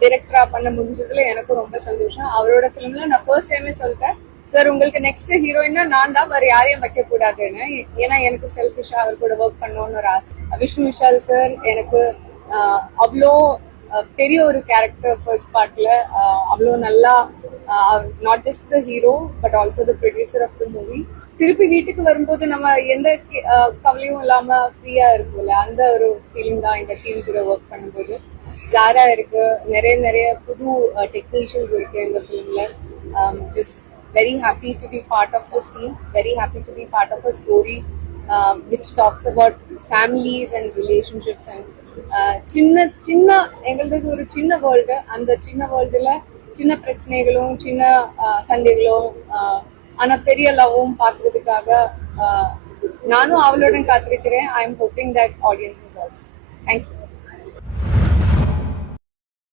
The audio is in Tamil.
டைரக்டரா பண்ண முடிஞ்சதுல எனக்கும் ரொம்ப சந்தோஷம். அவரோட ஃபிலிம்ல நான் ஃபர்ஸ்ட் டைமே சொல்லிட்டேன், சார் உங்களுக்கு நெக்ஸ்ட் ஹீரோயினா நான் தான், வேற யாரையும் வைக்க கூடாதுன்னு. ஏன்னா எனக்கு செல்ஃபிஷா அவர் கூட ஒர்க் பண்ணணும்னு ஒரு ஆசை. விஷ்ணு விஷால் சார் எனக்கு அவ்வளோ பெரிய ஒரு கேரக்டர் ஃபர்ஸ்ட் பார்ட்ல அவ்வளோ நல்லா, not just the hero but also the producer of the movie. திருப்பி வீட்டுக்கு வரும்போது நம்ம எந்த கவலையும் இல்லாம ஃப்ரீயா இருக்கும்ல, அந்த ஒரு ஃபீலிங் தான் இந்த டீம் கூட ஒர்க் பண்ணும்போது. ஜாரா இருக்கு, நிறைய புது டெக்னீஷியன்ஸ் இருக்கு இந்த ஃபிலிம்ல. Just very happy to be part of this team, very happy to be part of a story which talks about families and relationships and சின்ன எங்களது ஒரு சின்ன வேர்ல்டு. அந்த சின்ன வேர்ல்டுல சின்ன பிரச்சனைகளும் சின்ன சண்டைகளும் ஆனா பெரிய லவ்வும் பார்க்கறதுக்காக நானும் அவளுடன் காத்திருக்கிறேன். I am hoping that audience results. Thank you.